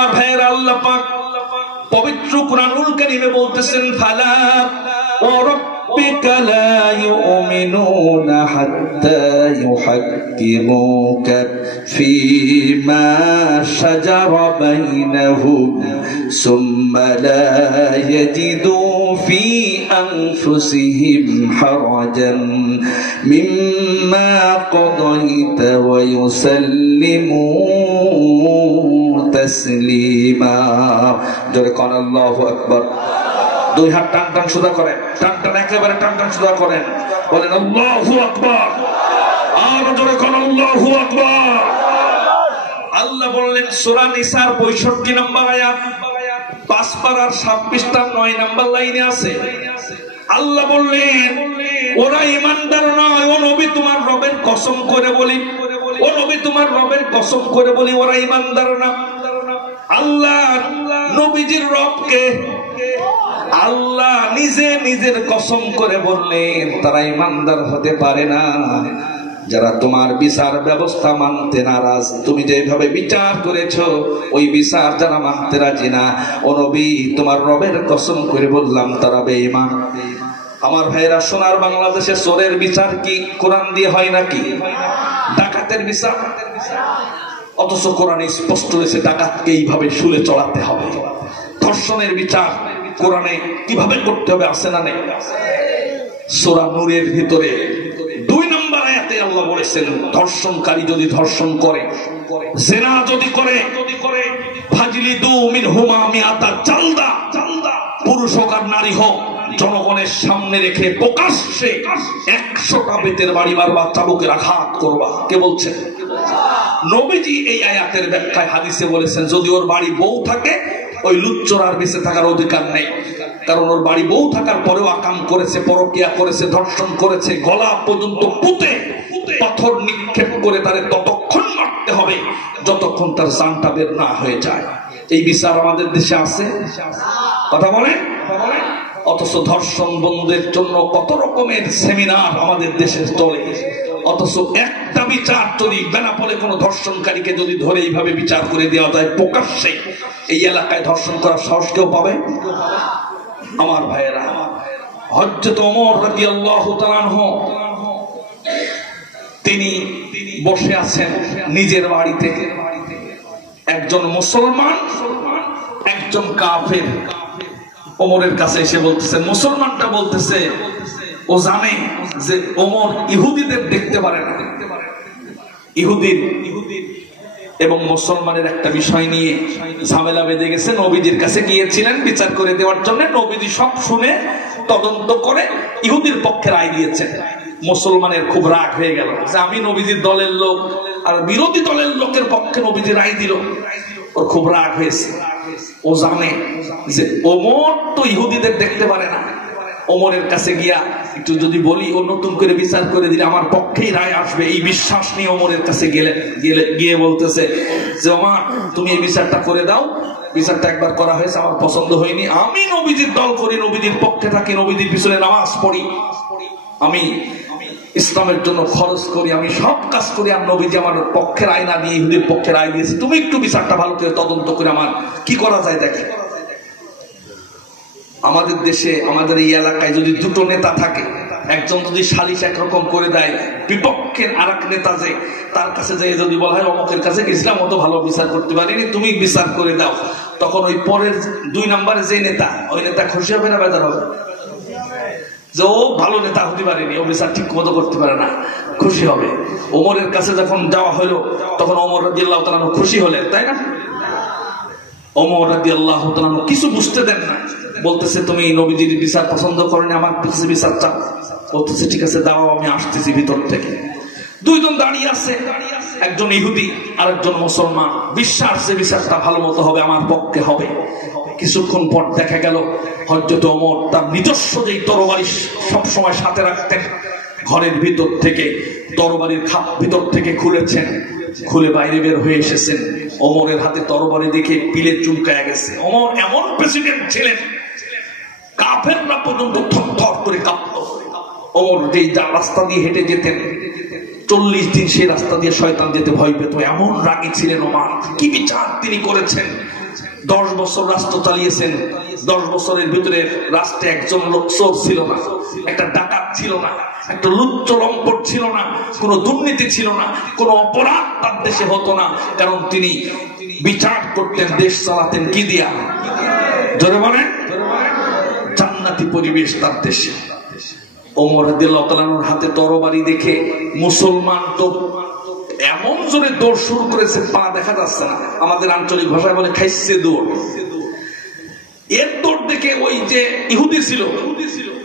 আমার ভাইয়ের আল্লাহ পাক পবিত্র কুরআনুল কারীমে বলতেছেন ফালা ওয়া রাব্বিকা লা ইউমিনুনা হাত্তা ইউহাক্কিমুকা ফীমা শাজারা বাইনাহুম সুম্মা লা ইয়াজিদু ফী আনফুসিহিম হারাজান মিম্মা কাদাইতা ওয়া ইউসাল্লিমু তাসলিমা। জোরে কোন আল্লাহু আকবার। দুই হাত টান টান সোজা করেন, টান টান একেবারে টান টান সোজা করেন, বলেন আল্লাহু আকবার। আর জোরে কোন আল্লাহু আকবার। আল্লাহ বললেন সূরা নিসার 65 নম্বর আয়াত, 5 পারার 26 9 নম্বর লাইনে আছে। আল্লাহ বললেন ওরা ঈমানদার নয়, ও নবী তোমার রবের কসম করে বলি, ও নবী তোমার রবের কসম করে বলি ওরা ঈমানদার না। আল্লাহ নবীজির রবকে আল্লাহ নিজে নিজের কসম করে বললেন তারা ঈমানদার হতে পারে না যারা তোমার বিচার ব্যবস্থা মানতে নারাজ। তুমি যেভাবে বিচার করেছো ওই বিচার যারা মানতে রাজি না, ও নবী তোমার রবের কসম করে বললাম তারা বেঈমান। আমার ভাইরা, সোনার বাংলাদেশে চোরের বিচার কি কোরআন দিয়ে হয় নাকি? ডাকাতের বিচার, অথচ কোরআনে স্পষ্ট হয়েছে ডাকাতকে এইভাবে শুলে চড়াতে হবে। ধর্ষণের বিচার কোরআনে কিভাবে করতে হবে আছে না নেই? সূরা নূরের ভিতরে 2 নম্বর আয়াতে আল্লাহ বলেছেন ধর্ষণকারী যদি ধর্ষণ করে, জিনা যদি করে, ফাজলিদু মিনহুমা মিআতা জালদা, পুরুষ হোক আর নারী হোক, জনগণের সামনে রেখে প্রকাশ্যে 100টা বেতের বাড়ি মারবা, চাবুকের আঘাত করবা। কে বলছেন? নবীজি এই আয়াতের ব্যাখ্যায় হাদিসে বলেছেন যদি ওর বাড়ি বউ থাকে ওই লুচ্চরার বেঁচে থাকার অধিকার নেই, কারণ ওর বাড়ি বউ থাকার পরেও আকাম করেছে, পরকিয়া করেছে, ধর্ষণ করেছে, গলা পর্যন্ত পুঁতে পাথর নিক্ষেপ করে তারে ততক্ষণ মারতে হবে যতক্ষণ তার জানটা বের না হয়ে যায়। এই বিচার আমাদের দেশে আছে? কথা বলেন। অথচ ধর্ষণ বন্ধের জন্য কত রকমের সেমিনার আমাদের দেশে চলে, অথচ একটা বিচার যদি বেনাপোলে কোনো ধর্ষণকারীকে যদি ধরে এইভাবে বিচার করে দেওয়া যায় প্রকাশ্যে, এই এলাকায় ধর্ষণ করার সাহস কেউ পাবে? আমার ভাইয়েরা, হযরত ওমর রাদিয়াল্লাহু তাআলা আনহু তিনি বসে আছেন নিজের বাড়িতে, একজন মুসলমান একজন কাফের ওমরের কাছে এসে বলতেছেন, মুসলমানটা বলতেছে ও জানে যে ওমর ইহুদিদের দেখতে পারে না। ইহুদির এবং মুসলমানের একটা বিষয় নিয়ে ঝামেলা বেঁধে গেছে, নবীজির কাছে গিয়েছিলেন বিচার করে দেওয়ার জন্য। নবীজি সব শুনে তদন্ত করে ইহুদির পক্ষে রায় দিয়েছেন। মুসলমানের খুব রাগ হয়ে গেল যে আমি নবীজির দলের লোক আর বিরোধী দলের লোকের পক্ষে নবীজি রায় দিল। ওর খুব রাগ হয়েছে। ও জানে যে ওমর তো ইহুদিদের দেখতে পারে না। ওমরের কাছে গিয়া একটু যদি বলি ও নতুন করে বিচার করে দিলে আমার পক্ষেই রায় আসবে, এই বিশ্বাস নিয়ে ওমরের কাছে গিয়ে বলতেছে যে ওমর তুমি এই বিচারটা করে দাও। বিচারটা একবার করা হয়েছে, আমার পছন্দ হয়নি। আমি নবীজির দল করি, নবীজির পক্ষে থাকি, নবীজির পিছনে নামাজ পড়ি, আমি ইসলামের জন্য খরচ করি, আমি সব কাজ করি, আর নবীজি আমার পক্ষের রায় না দিয়ে ইহুদির পক্ষে রায় দিয়েছে। তুমি একটু বিচারটা ভালো করে তদন্ত করে আমার কি করা যায় দেখে। আমাদের দেশে আমাদের এই এলাকায় যদি দুটো নেতা থাকে, একজন যদি সালিশ একরকম করে দেয়, বিপক্ষের আর এক নেতা যে তার কাছে যাই যদি বলা হয় অমুকের কাছে গেছিলাম অত ভালো বিচার করতে পারিনি, তুমি বিচার করে দাও, তখন ওই পরের 2 নম্বরে যে নেতা, ওই নেতা খুশি হবে না বেজার হবে? যে ও ভালো নেতা হতে পারেনি, ও বিচার ঠিক মতো করতে পারে না, খুশি হবে। ওমরের কাছে যখন যাওয়া হলো তখন ওমর রাদিয়াল্লাহু তাআলা খুশি হলেন, তাই না? ওমর রাদিয়াল্লাহু তাআলা কিছু বুঝতে দেন না, বলতেছে তুমি নবীজির বিচার পছন্দ করেনি, আমার কাছে বিচার চাও। বলতেছে ঠিক আছে দাও, আমি আসতেছি ভিতর থেকে। 2 জন দাঁড়িয়ে আছে, একজন ইহুদি আর একজন মুসলমান। বিশ্বাস যে বিচারটা ভালো মতো হবে, আমার পক্ষে হবে। কিছুক্ষণ পর দেখা গেল হযরত ওমর তার নিজস্ব যেই তরবারি সবসময় সাথে রাখতেন, ঘরের ভিতর থেকে তরবারির খাপ ভিতর থেকে খুলেছেন, খুলে বাইরে বের হয়ে এসেছেন। ওমরের হাতে তরবারি দেখে পিলে চুলকায় গেছে। ওমর এমন প্রেসিডেন্ট ছিলেন, কাফেররা পর্যন্ত থরথর করে কাঁপত। ওমর যেই রাস্তা দিয়ে হেঁটে যেতেন 40 দিন সেই রাস্তা দিয়ে শয়তান যেতে ভয় পেত, এমন রাগী ছিলেন ওমর। কি বিচার তিনি করেছেন 10 বছর রাষ্ট্র চালিয়েছেন। 10 বছরের ভিতরে রাষ্ট্রে একজন লোক চোর ছিল না, একটা ডাকাত ছিল না, একটা লুচ্চ লম্পট ছিল না, কোনো দুর্নীতি ছিল না, কোনো অপরাধ তার দেশে হতো না। কারণ তিনি বিচার করতেন, দেশ চালাতেন কি দিয়া? জোরে বলেন। জান্নাতি পরিবেশ তার দেশে। ওমর রাদিয়াল্লাহু তাআলার হাতে তরবারি দেখে মুসলমান তো এমন জোরে দৌড় শুরু করেছে, পা দেখা যাচ্ছে না। আমাদের আঞ্চলিক ভাষায় বলে খাইছে দৌড়। এর দৌড় দেখে ওই যে ইহুদি ছিল,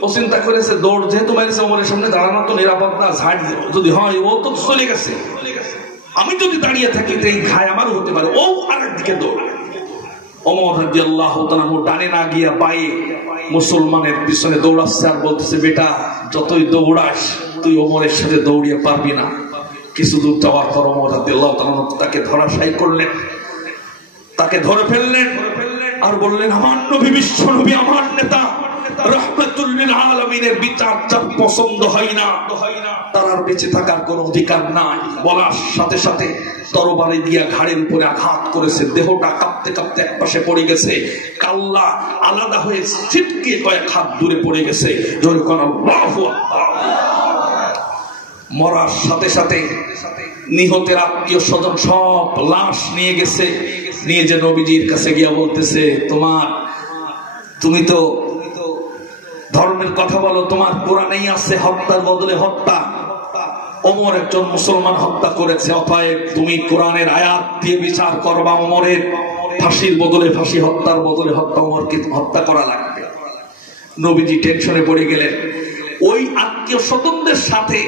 ও চিন্তা করেছে দৌড় যেহেতু মারিছে ওমরের সামনে দাঁড়ানো তো নিরাপদ না, ঝাড় যদি হয় ও তো চলে গেছে, আমি যদি দাঁড়িয়ে থাকি তো এই ঘায় আমারও হতে পারে। ও আরেক দিকে দৌড়। ওমর রাদিয়াল্লাহু তাআলা ডানে না গিয়া বায়ে মুসলমানের পিছনে দৌড়াচ্ছে আর বলতেছে, বেটা যতই দৌড়াস তুই ওমরের সাথে দৌড়িয়ে পারবি না। কিছু দূর যাওয়ার পর ওমর রাদিয়াল্লাহু তাআলা তাকে ধরাশায়ী করলেন, তাকে ধরে ফেললেন আর বললেন, আমার নবী, বিশ্ব নবী, আমার নেতা রাহমাতুল লিল আলামিনের বিচার যার পছন্দ হয় না তার আর বেঁচে থাকার কোনো অধিকার নাই। বলার সাথে সাথে তরবারি দিয়া ঘাড়ের উপরে আঘাত করেছে, দেহটা কাঁপতে কাঁপতে একপাশে পড়ে গেছে, কাল্লা আলাদা হয়ে ছিটকে কয়েক হাত দূরে পড়ে গেছে। জোরে কোন আল্লাহু আকবার। মরার সাথে সাথে নিহতের আত্মীয় স্বজন সব লাশ নিয়ে গেছে, নিয়ে যে নবীজির কাছে গিয়া বলতেছে, তুমি তো ধর্মের কথা বলো, তোমার কোরআনেই আছে হত্যার বদলে হত্যা। ওমর একজন মুসলমান হত্যা করেছে, অতএব তুমি কোরআনের আয়াত দিয়ে বিচার করবা, ওমরের ফাঁসির বদলে ফাঁসি, হত্যার বদলে হত্যা, ওমরকে হত্যা করা লাগবে। নবীজি টেনশনে পড়ে গেলেন। ওই আত্মীয় স্বজনদের সাথে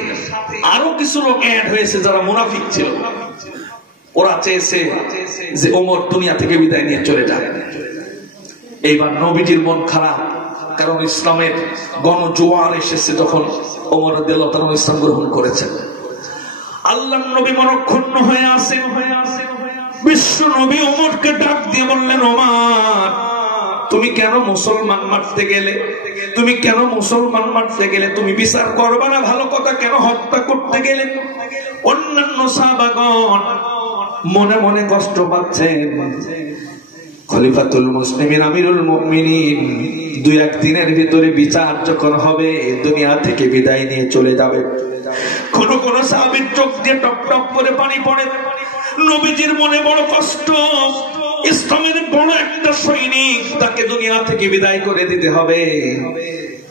আরো কিছু লোক অ্যাড হয়েছে যারা মুনাফিক ছিল। ওরা চেয়েছে যে ওমর দুনিয়া থেকে বিদায় নিয়ে চলে যায়। এইবার নবীজির মন খারাপ, কারণ ইসলামের গণজোয়ার এসেছে। তখন ওমর রাদিয়াল্লাহু তাআলা ইসলাম গ্রহণ করেছেন। আল্লাহর নবী মনক্ষুণ্ণ হয়ে আসেন। বিশ্ব নবী ওমরকে ডাক দিয়ে বললেন, ওমর তুমি কেন মুসলমান মারতে গেলে? তুমি কেন মুসলমান মারতে গেলে? তুমি বিচার করবা না? ভালো কথা, কেন হত্যা করতে গেলে? অন্যান্য সাহাবাগণ মনে মনে কষ্ট পাচ্ছেন। খলিফাতুল মুসলিমিন আমিরুল মুমিনিন 2-1 দিনের ভিতরে বিচার যখন হবে দুনিয়া থেকে বিদায় নিয়ে চলে যাবে। কোন কোন সাহাবীর চোখ দিয়ে টপ টপ করে পানি পড়ে। নবীজির মনে বড় কষ্ট, ইসলামের বড় একটা সৈনিক, তাকে দুনিয়া থেকে বিদায় করে দিতে হবে।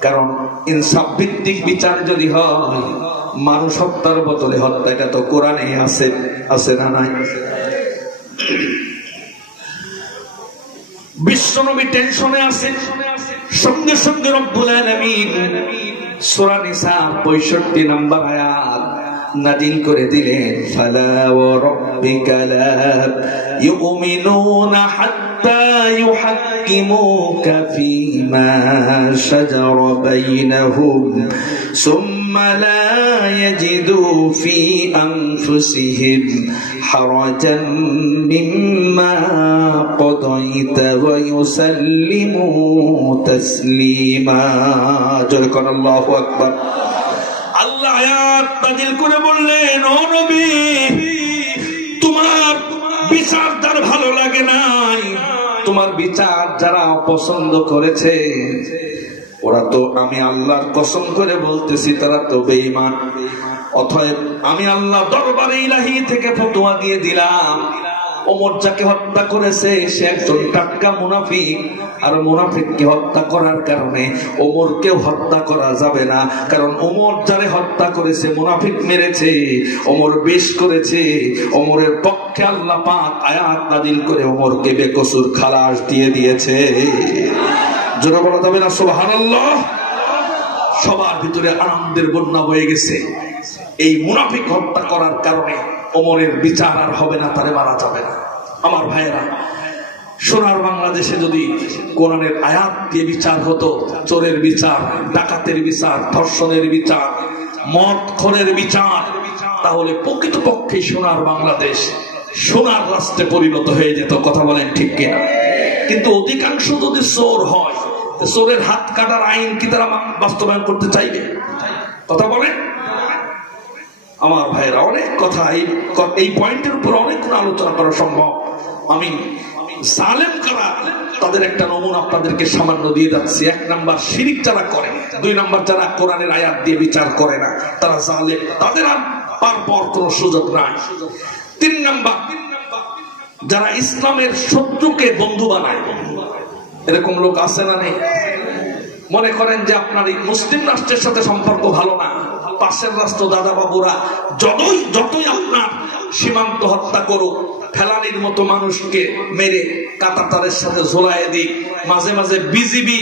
কারণ ইনসাফ ভিত্তিক বিচার যদি হয়, মানুষ হত্যার বদলে হত্যা, এটা তো কোরআনে আছে না নাই? বিশ্বনবী টেনশনে আছেন। সঙ্গে সঙ্গে রব্বুল আলামিন সূরা নিসা 65 নম্বর আয়াত নাযিল করে দিলেন, ফালা ওয়া রাব্বিকা লা ইউমিনুনা হাত্তা ইউহাক্কিমুকা ফীমা শাজারা বাইনাহুম সুম্মা লা ইয়াজিদু ফী আনফুসিহিম হারাজান মিম্মা قضيت ويسلموا تسليما। জোরে কোন আল্লাহু আকবার। আল্লাহ আয়াত নাযিল করে বললেন, ও নবী, তোমার বিচার যার ভালো লাগে নাই, তোমার বিচার যারা অপছন্দ করেছে, ওরা তো আমি আল্লাহর কসম করে বলতেছি তারা তো বেঈমান। অতএব আমি আল্লাহ দরবারে ইলাহি থেকে ফতোয়া দিয়ে দিলাম, ওমর যাকে হত্যা করেছে সে একজন টাটকা মুনাফিক, আর মুনাফিককে হত্যা করার কারণে ওমরকেও হত্যা করা যাবে না। কারণ ওমর যারে হত্যা করেছে মুনাফিক মেরেছে, ওমর বেশ করেছে, ওমরের পক্ষে আল্লাহ পাক আয়াত নাযিল করে ওমরকে বেকসুর খালাস দিয়ে দিয়েছে। জোরে বলা যাবে না সুবহানাল্লাহ? সবার ভিতরে আনন্দের বন্যা বয়ে গেছে। এই মুনাফিক হত্যা করার কারণে ওমরের বিচার আর হবে না, তারে মারা যাবে না। আমার ভাইয়েরা, সোনার বাংলাদেশে যদি কোরআনের আয়াত দিয়ে বিচার হতো, চোরের বিচার, ডাকাতের বিচার, ধর্ষণের বিচার, মদখোরের বিচার, তাহলে প্রকৃতপক্ষে সোনার বাংলাদেশ সোনার রাষ্ট্রে পরিণত হয়ে যেত। কথা বলেন ঠিক কিনা? কিন্তু অধিকাংশ যদি চোর হয়, চোরের হাত কাটার আইন কি তারা বাস্তবায়ন করতে চাইবে? কথা বলেন। আমার ভাইরা, অনেক কথা এই পয়েন্টের উপর অনেক আলোচনা করা সম্ভব। আমি জালেম কারা তাদের একটা নমুনা আপনাদেরকে সামান্য দিয়ে যাচ্ছি। 1 নাম্বার শিরিক যারা করে, 2 নাম্বার যারা কোরআনের আয়াত দিয়ে বিচার করে না, তারা জালেম, তাদের আর পার কোনো সুযোগ নাই। 3 নাম্বার যারা ইসলামের শত্রুকে বন্ধু বানায়। এরকম লোক আছে না নেই? মনে করেন যে আপনার এই মুসলিম রাষ্ট্রের সাথে সম্পর্ক ভালো না, পাশের রাষ্ট্র দাদা বাবুরা যতই আপনার সীমান্ত হত্যা করুক, ফেলানির মতো মানুষকে মেরে কাঁটাতারের সাথে ঝোলায় দিই, মাঝে মাঝে বিজিবি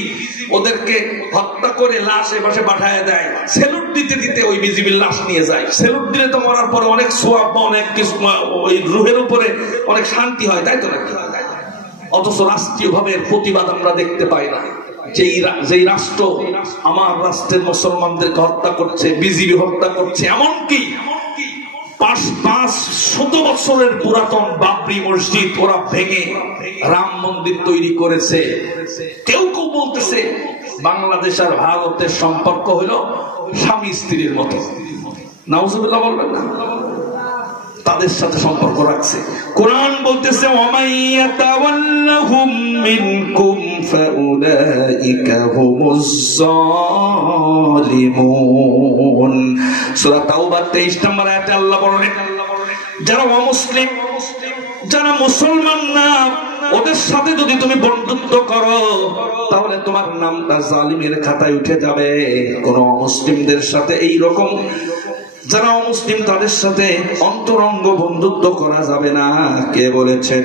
ওদেরকে হত্যা করে লাশ এপাশে পাঠায় দেয়, সেলুট দিতে দিতে ওই বিজিবির লাশ নিয়ে যায়। সেলুট দিলে তো মরার পরে অনেক সোয়াব বা অনেক কিছু ওই রুহের উপরে অনেক শান্তি হয়, তাই তো নাকি? অথচ রাষ্ট্রীয় ভাবে প্রতিবাদ আমরা দেখতে পাই না। যেই রাষ্ট্র আমার রাষ্ট্রের মুসলমানদেরকে হত্যা করছে, বিজিবি হত্যা করছে, এমনকি 500 বছরের পুরাতন বাবরি মসজিদ ওরা ভেঙে রাম মন্দির তৈরি করেছে। কেউ কেউ বলতেছে বাংলাদেশ আর ভারতের সম্পর্ক হলো স্বামী স্ত্রীর মতো। নাউজুবিল্লাহ বলবেন না? তাদের সাথে সম্পর্ক রাখছে। কোরআন বলতেছে ওয়ামাইয়াতাওয়াল্লাহুম মিনকুম ফাউলাইকা হুমুজ জালিমুন। সূরা তাওবা 23 নম্বর আয়াতে আল্লাহ বলেন, যারা অমুসলিম, যারা মুসলমান না, ওদের সাথে যদি তুমি বন্ধুত্ব করো তাহলে তোমার নামটা জালিমের খাতায় উঠে যাবে। কোন অমুসলিমদের সাথে এই রকম, যারা অমুসলিম তাদের সাথে অন্তরঙ্গ বন্ধুত্ব করা যাবে না। কে বলেছেন?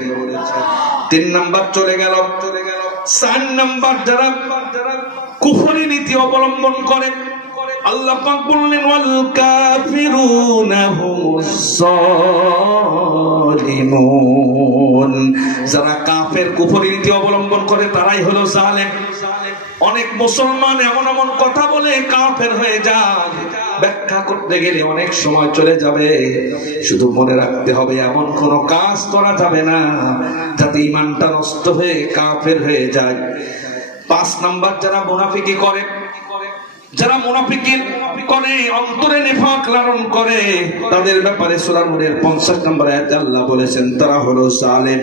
3 নাম্বার চলে গেল। 4 নাম্বার যারা কুফরি নীতি অবলম্বন করে, আল্লাহ পাক বললেন ওয়াল কাফিরুনা হুমুজ জালিমুন। যারা কাফের কুফরি নীতি অবলম্বন করে তারাই হলো জালেম। অনেক মুসলমান এমন এমন কথা বলে কাফের হয়ে যায়, ব্যাখ্যা করতে গেলে অনেক সময় চলে যাবে। শুধু মনে রাখতে হবে এমন কোন কাজ করা যাবে না যাতে ঈমানটা নষ্ট হয়ে কাফের হয়ে যায়। 5 নাম্বার যারা মুনাফিকি করে, যারা মুনাফিকি করে অন্তরে নিফাক লালন করে, তাদের ব্যাপারে সূরা নূরের 50 নম্বর আয়াতে আল্লাহ বলেছেন তারা হলো জালেম।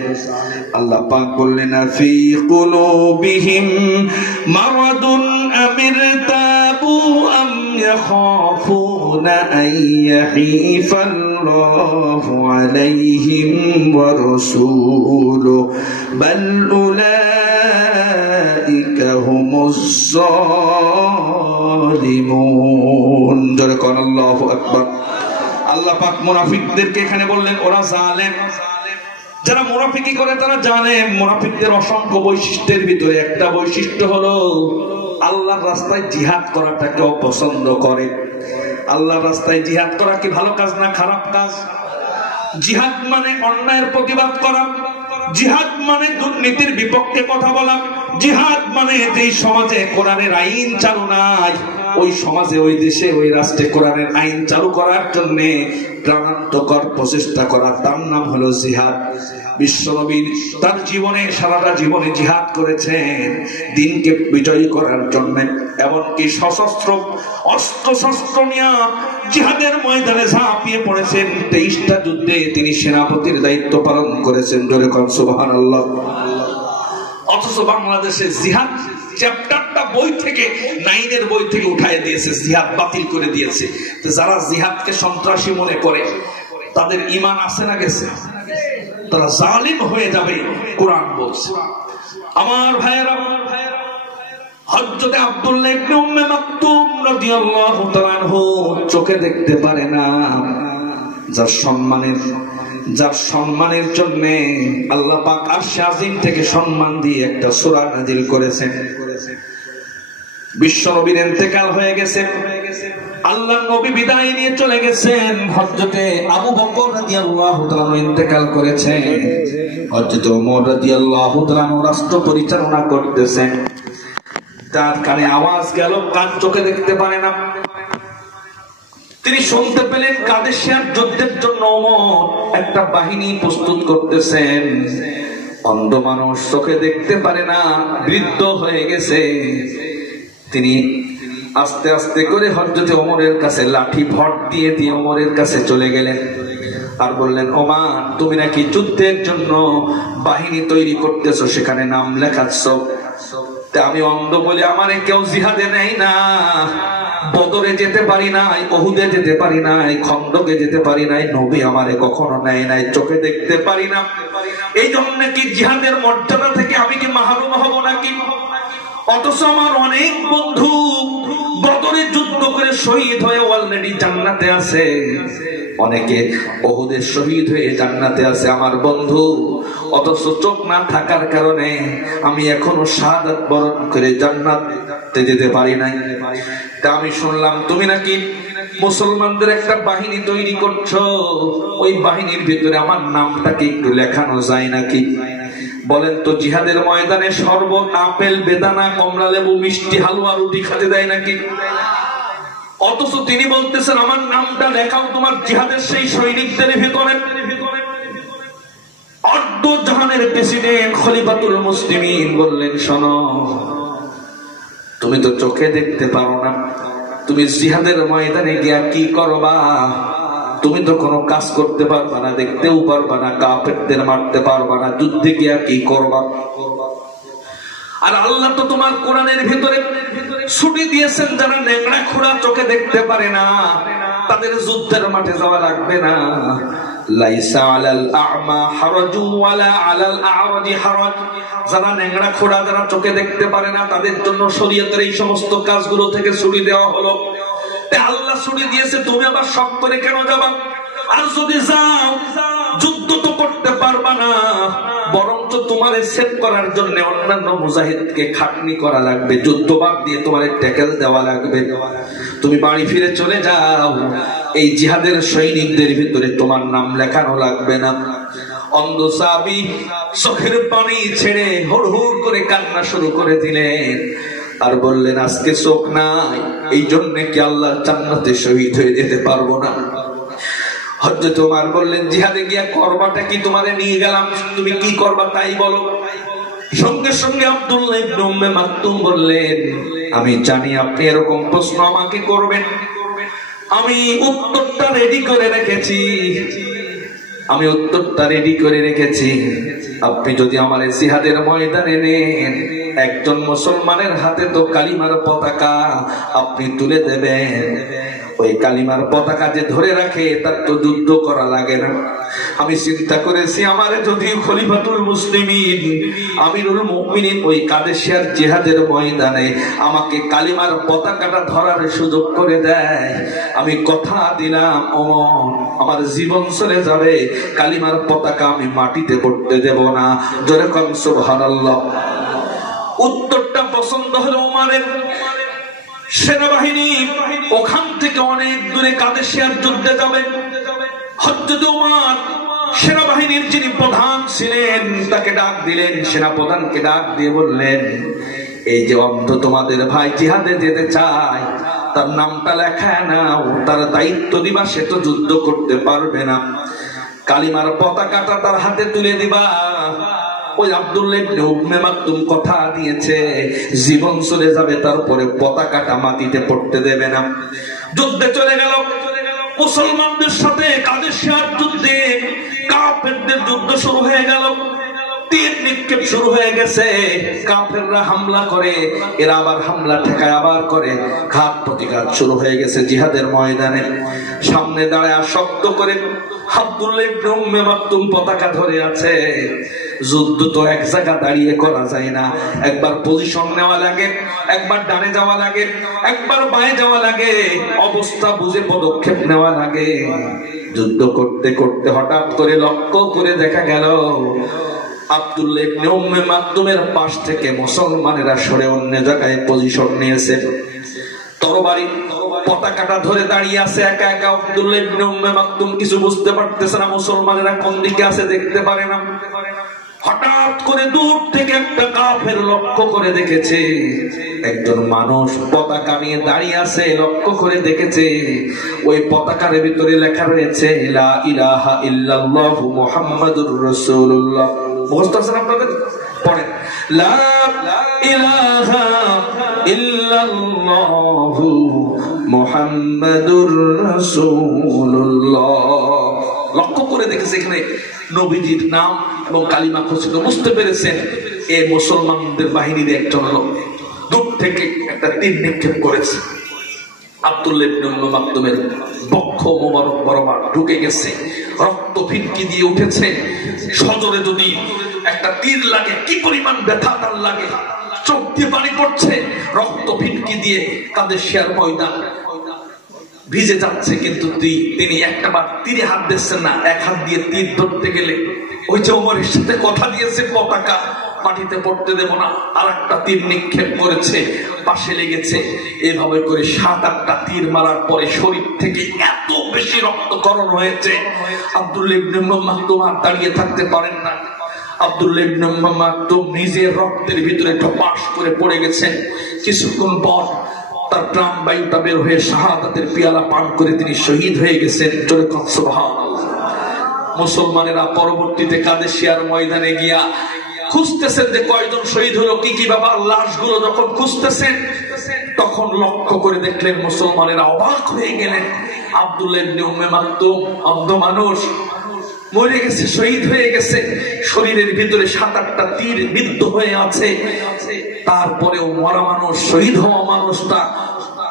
আল্লাহ পাক বললেন ফি কুলুবিহিম মারাদুন আমিরতাবু আম ইয়াখাফুনা আইয়াহিফাল্লাহু আলাইহিম ওয়া রাসূলুহু বাল উলাইকা হুমুজ জালিমুন। জোরে কোন আল্লাহু আকবার। আল্লাহ পাক মুনাফিকদেরকে এখানে বললেন ওরা জালেম। যারা মুনাফিকি করে তারা জালেম। মুনাফিকদের অসংখ্য বৈশিষ্ট্যের ভিতরে একটা বৈশিষ্ট্য হলো আল্লাহর রাস্তায় জিহাদ করাটাকে অপছন্দ করে। আল্লাহর রাস্তায় জিহাদ করা কি ভালো কাজ না খারাপ কাজ? জিহাদ মানে অন্যায়ের প্রতিবাদ করা, জিহাদ মানে দুর্নীতির বিপক্ষে কথা বলা, জিহাদ মানে যেই সমাজে কোরআনের আইন চালু নাই ওই সমাজে, ওই দেশে, ওই রাষ্ট্রে কোরআনের আইন চালু করার জন্য প্রাণান্তকর প্রচেষ্টা করা, তার নাম হলো জিহাদ। বিশ্বনবী তার জীবনে সারাটা জীবনে জিহাদ করেছেন দিনকে বিজয়ী করার জন্য। এমনকি সশস্ত্র অস্ত্র শস্ত্র নিয়ে জিহাদের ময়দানে ঝাঁপিয়ে পড়েছেন। 23টা যুদ্ধে তিনি সেনাপতির দায়িত্ব পালন করেছেন। জোরে কোন সুবহানাল্লাহ। অথচ বাংলাদেশে জিহাদ চ্যাপ্টারটা বই থেকে 9 বই থেকে উঠায় দিয়েছে, জিহাদ বাতিল করে দিয়েছে। যারা জিহাদকে সন্ত্রাসী মনে করে তাদের ঈমান আছে না গেছে? তারা জালিম হয়ে যাবে কোরআন বলছে। আমার ভাইয়েরা, হযরত আব্দুল্লাহ ইবনে উম্মে মাকতুম রাদিয়াল্লাহু তাআলা আনহু চোখে দেখতে পারে না, যার সম্মানের জন্য আল্লাহ পাক আরশে আজিম থেকে সম্মান দিয়ে একটা সূরা নাযিল করেছেন। বিশ্ব নবীর ইন্তেকাল হয়ে গেছে, আল্লাহর নবী বিদায় নিয়ে চলে গেছেন। হযরতে আবু বকর রাদিয়াল্লাহু তাআলা ইন্তেকাল করেছেন, হযরতে ওমর রাদিয়াল্লাহু তাআলা রাষ্ট্র পরিচালনা করতেছেন। তার কানে আওয়াজ গেল, কান চোখে দেখতে পারে না। তিনি শুনতে পেলেন কাদেশিয়ার যুদ্ধের জন্য ওমর একটা বাহিনী প্রস্তুত করতেছেন। অন্ধ মানুষ, চোখে দেখতে পারে না, বৃদ্ধ হয়ে গেছে। তিনি আস্তে আস্তে করে হযরত ওমরের কাছে লাঠি ভর দিয়ে ওমরের কাছে চলে গেলেন। আর বললেন, ওমর তুমি নাকি যুদ্ধের জন্য বাহিনী তৈরি করতেছো, সেখানে নাম লেখাচ্ছ। আমি অন্ধ বলে আমারে কেউ জিহাদে নেয় না, বদরে যেতে পারি নাই, ওহুদে যেতে পারি নাই, খন্দকে যেতে পারি নাই, নবী আমারে কখনো নেয় নাই, চোখে দেখতে পারি না। এই জন্য কি জিহাদের মর্যাদা থেকে আমি কি মাহরুম হব নাকি? অথচ আমার অনেক বন্ধু বদরে যুদ্ধ করে শহীদ হয়ে অলরেডি জান্নাতে আছে, অনেকে ওহুদে শহীদ হয়ে জান্নাতে আছে আমার বন্ধু। অথচ চোখ না থাকার কারণে আমি এখনো শাহাদাত বরণ করে জান্নাতে যেতে পারি নাই। তা আমি শুনলাম তুমি নাকি মুসলমানদের একটা বাহিনী তৈরি করছো, ওই বাহিনীর ভিতরে আমার নামটাকে একটু লেখানো যায় নাকি? বলেন তো, জিহাদের ময়দানে শরবত, আপেল, বেদানা, কমলা লেবু, মিষ্টি, হালুয়া, রুটি খেতে দেয় নাকি? অথচ তিনি বলতেছেন আমার নামটা লেখাও তোমার জিহাদের সেই সৈনিকদের ভিতরে। অর্ধ জাহানের প্রেসিডেন্ট খলিফাতুল মুসলিমিন বললেন, শোনো, তুমি তো চোখে দেখতে পারো না, তুমি জিহাদের ময়দানে গিয়া কি করবা? তুমি তো কোনো কাজ করতে পারবা না, দেখতেও পারবা না, কাফেরদের মারতে পারবা না, যুদ্ধে গিয়া কি করবা? আর আল্লাহ তো তোমার কোরআনের ভিতরে ছুটি দিয়েছেন, যারা নেংড়া খোড়া চোখে দেখতে পারে না তাদের যুদ্ধের মাঠে যাওয়া লাগবে না। লাইসা আলাল আ'মা হারাজু ওয়ালা আলাল আ'রাজি হারাজ। যারা নেংড়া খোড়া, যারা চোখে দেখতে পারে না, তাদের জন্য শরীয়তের এই সমস্ত কাজগুলো থেকে ছুটি দেওয়া হলো। আল্লাহ ছুটি দিয়েছে, তুমি আবার শখ করে কেন যাবা? আর যদি যাও, যুদ্ধ তো করতে পারবা না, বরঞ্চ তোমারে সেভ করার জন্য অন্যান্য মুজাহিদকে খাটনি করা লাগবে, যুদ্ধ বাদ দিয়ে তোমারে ট্যাকেল দেওয়া লাগবে। তুমি বাড়ি ফিরে চলে যাও, এই জিহাদের সৈনিকদের ভিতরে তোমার নাম লেখানো লাগবে না। অন্ধ সাহাবী চোখের পানি ছেড়ে হুড়হুড় করে কান্না শুরু করে দিলেন আর বললেন, আজকে চোখ নাই, এই জন্য কি আল্লাহ জান্নাতে শহীদ হয়ে যেতে পারবো না? হযরত ওমর বললেন, জিহাদে গিয়া করবাটা কি? তোমারে নিয়ে গেলাম, তুমি কি করবা তাই বলো। সঙ্গে সঙ্গে আব্দুল্লাহ ইবনে উম্মে মাকতুম বললেন, আমি জানি আপনি এরকম প্রশ্ন আমাকে করবেন, আমি উত্তরটা রেডি করে রেখেছি, আমি উত্তরটা রেডি করে রেখেছি। আপনি যদি আমার জিহাদের ময়দানে নেন, একজন মুসলমানের হাতে তো কালিমার পতাকা আপনি তুলে দেবেন। ওই কালিমার পতাকা যে ধরে রাখে তার তো যুদ্ধ করা লাগে না। আমি চিন্তা করেছি, আমার যদি খলিফাতুল মুসলিমিন আমিরুল মুমিনিন ওই কাদেশিয়ার জিহাদের ময়দানে আমাকে কালিমার পতাকাটা ধরার সুযোগ করে দেয়, আমি কথা দিলাম ওমর, আমার জীবন চলে যাবে, কালিমার পতাকা আমি মাটিতে পড়তে দেব না। জোরে কোন সুবহানাল্লাহ। উত্তরটা পছন্দ হলো ওমরের। সেনাবাহিনী ওখান থেকে অনেক দূরে কাদেশিয়ার যুদ্ধে যাবে। হযরত ওমর সেনাবাহিনীর যিনি প্রধান ছিলেন তাকে ডাক দিলেন, সেনাপ্রধানকে ডাক দিয়ে বললেন, এই যে অন্ধ তোমাদের ভাই জিহাদে যেতে চায়, তার নামটা লেখা নাও, তার দায়িত্ব দিবা, সে তো যুদ্ধ করতে পারবে না, কালিমার পতাকাটা তার হাতে তুলে দিবা। ওই আব্দুল্লাহ ইবনে উম্মে মাকতুম কথা দিয়েছে, জীবন চলে যাবে, তারপরে পতাকাটা মাটিতে পড়তে দেবে না। যুদ্ধে চলে গেল, মুসলমানদের সাথে কাদেশিয়ার যুদ্ধে কাফেরদের যুদ্ধ শুরু হয়ে গেল। তীর নিক্ষেপ শুরু হয়ে গেছে, কাফেররা হামলা করে, এরা আবার হামলা ঠেকায় আবার করে, ঘাত প্রতিঘাত শুরু হয়ে গেছে জিহাদের ময়দানে। সামনে দাঁড়ায় শক্ত করে আব্দুল্লাহ ইবনে উম্মে মাকতুম পতাকা ধরে আছে। যুদ্ধ তো এক জায়গা দাঁড়িয়ে করা যায় না, একবার পজিশন নেওয়া লাগে, একবার ডানে যাওয়া লাগে, একবার বাঁয়ে যাওয়া লাগে, অবস্থা বুঝে পদক্ষেপ নেওয়া লাগে। যুদ্ধ করতে করতে হঠাৎ করে লক্ষ্য করে দেখা গেল আব্দুল্লাহ ইবনে উম্মে মাকতুমের পাশ থেকে মুসলমানেরা সরে অন্য জায়গায় পজিশন নিয়েছে। তরবারি পতাকাটা ধরে দাঁড়িয়ে আছে একা একা আব্দুল্লাহ ইবনে উম্মে মাকতুম, কিছু বুঝতে পারতেছে না মুসলমানেরা কোন দিকে আছে, দেখতে পারে না। হঠাৎ করে দূর থেকে একটা কাফের লক্ষ্য করে দেখেছে একজন মানুষ পতাকা নিয়ে দাঁড়িয়ে আছে, লক্ষ্য করে দেখেছে ওই পতাকার ভিতরে লেখা রয়েছে লা ইলাহা ইল্লাল্লাহু মুহাম্মাদুর রাসূলুল্লাহ। মুখস্থ আছে আপনাদের? পড়েন, লা ইলাহা ইল্লাল্লাহু মুহাম্মাদুর রাসূলুল্লাহ। লক্ষ্য করে দেখেছে এখানে নবীজির নাম এবং কালিমা খচিত, বুঝতে পেরেছেন এ মুসলমানদের বাহিনীর একজন লোক। দূর থেকে একটা তীর নিক্ষেপ করেছে, আব্দুল্লাহ ইবনে উম্মে মাকতুমের বক্ষ মোবারক বরাবর ঢুকে গেছে, রক্ত ফিনকি দিয়ে উঠেছে। সজরে যদি একটা তীর লাগে কি পরিমাণ ব্যথা তার লাগে, চোখ দিয়ে পানি পড়ছে, রক্ত ফিনকি দিয়ে কাদেশিয়ার ময়দান ভিজে যাচ্ছে, কিন্তু তিনি একটাবার তীরে হাত দিচ্ছেন না। এক হাত দিয়ে তীর ধরতে গেলে ওই যে ওমরের সাথে কথা দিয়েছে পতাকা মাটিতে পড়তে দেব না, আর একটা তীর নিক্ষেপ করেছে, পাশে লেগেছে। এভাবে করে 7-8টা তীর মারার পরে শরীর থেকে এত বেশি রক্তক্ষরণ হয়েছে, আব্দুল্লাহ ইবনে উম্মে মাকতুম আর দাঁড়িয়ে থাকতে পারেন না। আব্দুল্লাহ ইবনে উম্মে মাকতুম নিজের রক্তের ভিতরে ঠপাস করে পড়ে গেছেন। কিছুক্ষণ পর তার প্রাণ বায়ুটা বের হয়ে শাহাদাতের পিয়ালা পান করে তিনি শহীদ হয়ে গেছেন। জোরে সুবহানাল্লাহ। মুসলমানেরা পরবর্তীতে কাদেশিয়ার ময়দানে গিয়া খুঁজতেছেন যে কয়জন শহীদ হলো, কি কি ব্যাপার। লাশগুলো যখন খুঁজতেছেন তখন লক্ষ্য করে দেখলেন মুসলমানেরা অবাক হয়ে গেলেন, আব্দুল্লাহ ইবনে উম্মে মাকতুম অন্ধ মানুষ মরে গেছে, শহীদ হয়ে গেছে, শরীরের ভিতরে 7-8টা তীর বিদ্ধ হয়ে আছে। তারপরেও মরা মানুষ, শহীদ হওয়া মানুষটা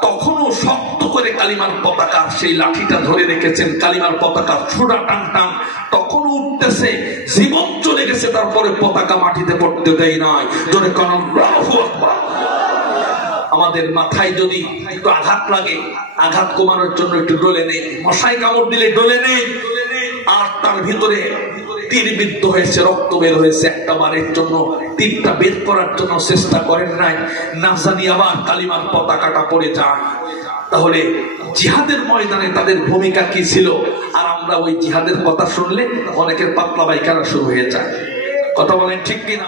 তখনও শক্ত করে কালিমার পতাকা সেই লাঠিটা ধরে রেখেছেন, কালিমার পতাকা ছোড়া টান টান তখনও উঠতেছে, জীবন চলে গেছে, তারপরে পতাকা মাটিতে পড়তে দেয় নাই। জোরে কোন আল্লাহু আকবার। আমাদের মাথায় যদি একটু আঘাত লাগে, আঘাত কমানোর জন্য একটু ডলে নেই, মশাই কামড় দিলে ডলে নেই, আর তার ভিতরে তীর বিদ্ধ হয়েছে, রক্ত বের হয়েছে, একটা বারের জন্য তীরটা বের করার জন্য চেষ্টা করেন নাই, না জানি আবার কালিমার পতাকাটা পড়ে যায়। তাহলে জিহাদের ময়দানে তাদের ভূমিকা কি ছিল? আর আমরা ওই জিহাদের কথা শুনলে অনেকের পাতলা পায়খানা শুরু হয়ে যায়। কথা বলেন ঠিক কিনা?